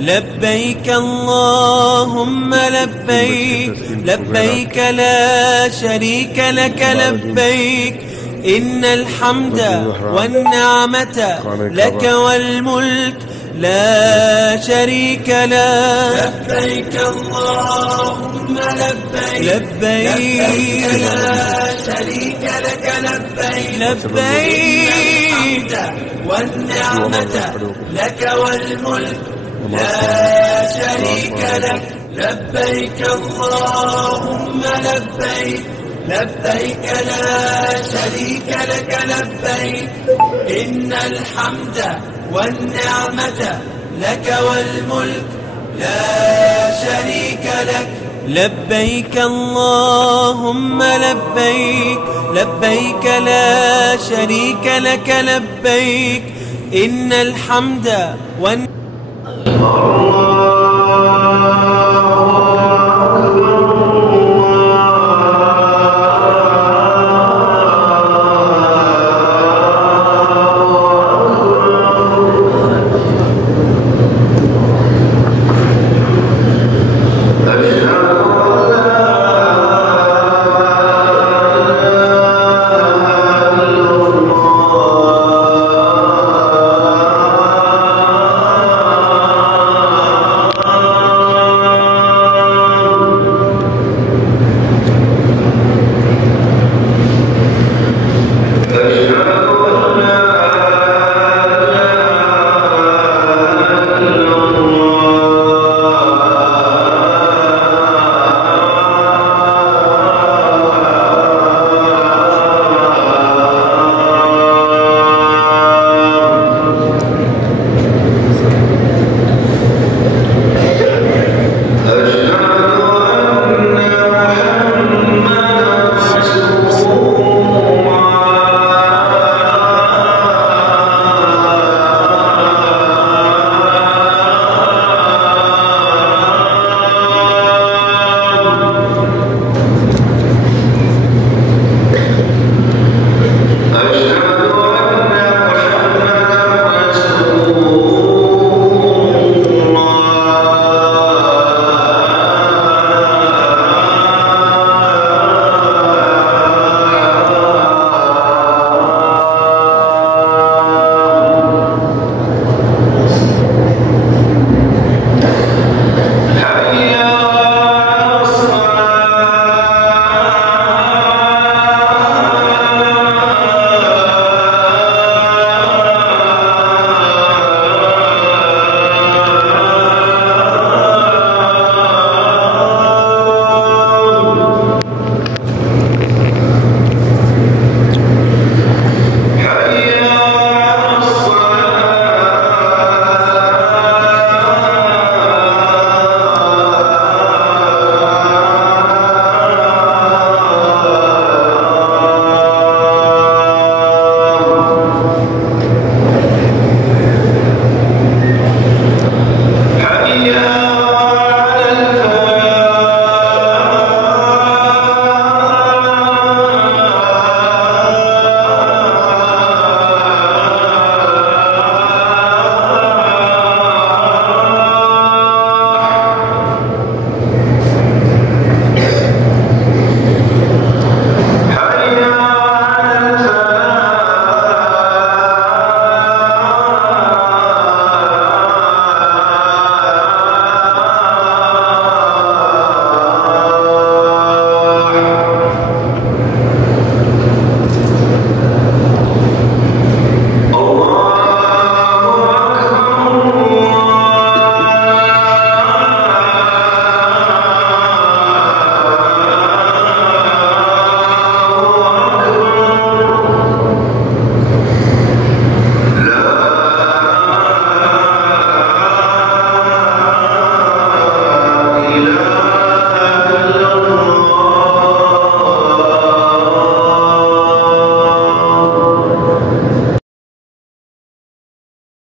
لبيك اللهم لبيك، لبيك لا شريك لك لبيك، إن الحمد والنعمة لك والملك لا شريك لك. لبيك اللهم لبيك، لبيك لا شريك لك لبيك، لبيك والنعمة لك والملك لا شريك لك. لبيك اللهم لبيك، لبيك لا شريك لك لبيك، إن الحمد والنعمة لك والملك لا شريك لك. لبيك اللهم لبيك، لبيك لا شريك لك لبيك، إن الحمد والنعمة